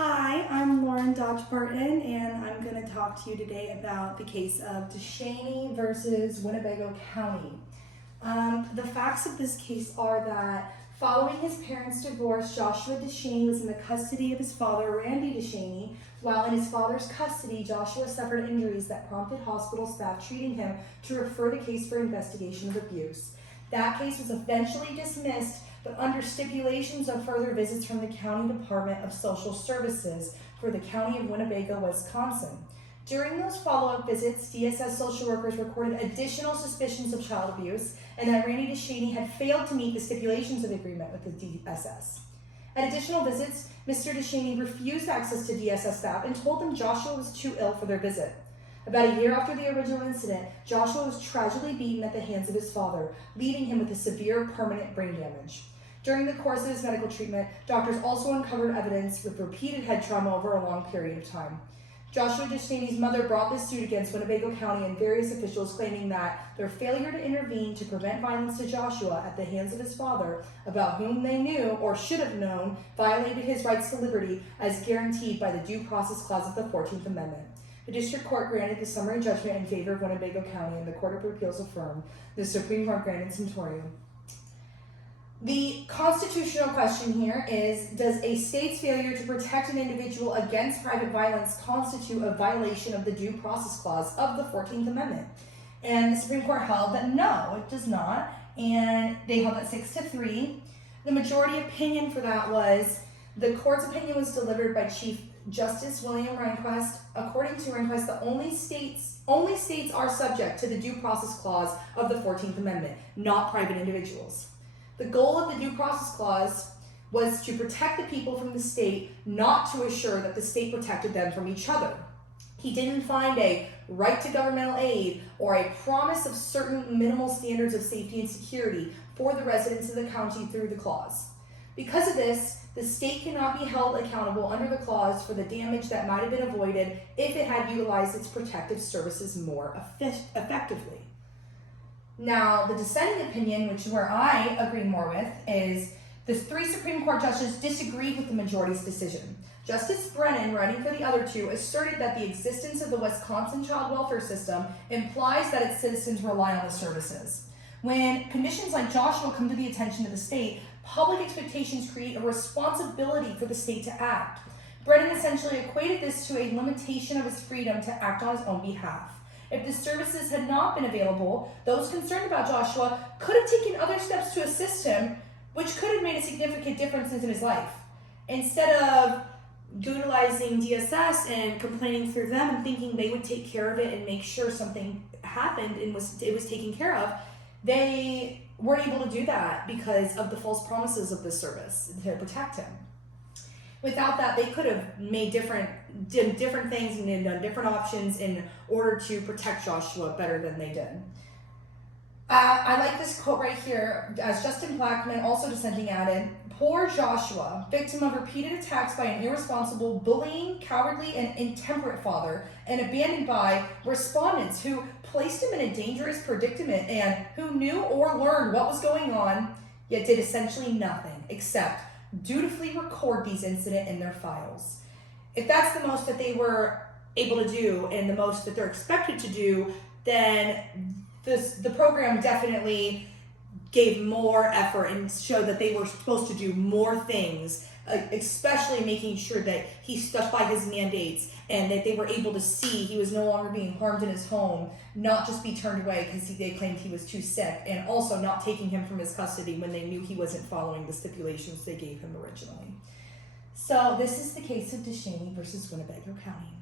Hi, I'm Lauren Dodge Barton, and I'm going to talk to you today about the case of Deshaney versus Winnebago County. The facts of this case are that following his parents' divorce, Joshua Deshaney was in the custody of his father, Randy Deshaney. While in his father's custody, Joshua suffered injuries that prompted hospital staff treating him to refer the case for investigation of abuse. That case was eventually dismissed, but under stipulations of further visits from the County Department of Social Services for the County of Winnebago, Wisconsin. During those follow-up visits, DSS social workers recorded additional suspicions of child abuse and that Randy Deshaney had failed to meet the stipulations of the agreement with the DSS. At additional visits, Mr. Deshaney refused access to DSS staff and told them Joshua was too ill for their visit. About a year after the original incident, Joshua was tragically beaten at the hands of his father, leaving him with a severe permanent brain damage. During the course of his medical treatment, doctors also uncovered evidence with repeated head trauma over a long period of time. Joshua Deshaney's mother brought this suit against Winnebago County and various officials, claiming that their failure to intervene to prevent violence to Joshua at the hands of his father, about whom they knew or should have known, violated his rights to liberty as guaranteed by the Due Process Clause of the 14th Amendment. The district court granted the summary judgment in favor of Winnebago County, and the Court of Appeals affirmed. The Supreme Court granted Centurion. The constitutional question here is, does a state's failure to protect an individual against private violence constitute a violation of the Due Process Clause of the 14th Amendment? And the Supreme Court held that no, it does not, and they held that 6-3. The majority opinion for that was, the court's opinion was delivered by Chief Justice William Rehnquist. According to Rehnquist, the only states are subject to the Due Process Clause of the 14th Amendment, not private individuals. The goal of the Due Process Clause was to protect the people from the state, not to assure that the state protected them from each other. He didn't find a right to governmental aid or a promise of certain minimal standards of safety and security for the residents of the county through the clause. Because of this, the state cannot be held accountable under the clause for the damage that might have been avoided if it had utilized its protective services more effectively. Now, the dissenting opinion, which is where I agree more with, is the 3 Supreme Court justices disagreed with the majority's decision. Justice Brennan, writing for the other 2, asserted that the existence of the Wisconsin child welfare system implies that its citizens rely on the services. When conditions like Joshua come to the attention of the state, public expectations create a responsibility for the state to act. Brennan essentially equated this to a limitation of his freedom to act on his own behalf. If the services had not been available, those concerned about Joshua could have taken other steps to assist him, which could have made a significant difference in his life. Instead of utilizing DSS and complaining through them and thinking they would take care of it and make sure something happened and it was taken care of, they weren't able to do that because of the false promises of this service to protect him. Without that, they could have did different things and done different options in order to protect Joshua better than they did. I like this quote right here, as Justin Blackman, also dissenting, added, "Poor Joshua, victim of repeated attacks by an irresponsible, bullying, cowardly, and intemperate father, and abandoned by respondents who placed him in a dangerous predicament and who knew or learned what was going on, yet did essentially nothing except dutifully record these incidents in their files." If that's the most that they were able to do and the most that they're expected to do, then the program definitely gave more effort and showed that they were supposed to do more things, especially making sure that he stuck by his mandates and that they were able to see he was no longer being harmed in his home, not just be turned away because they claimed he was too sick, and also not taking him from his custody when they knew he wasn't following the stipulations they gave him originally. So this is the case of Deshaney versus Winnebago County.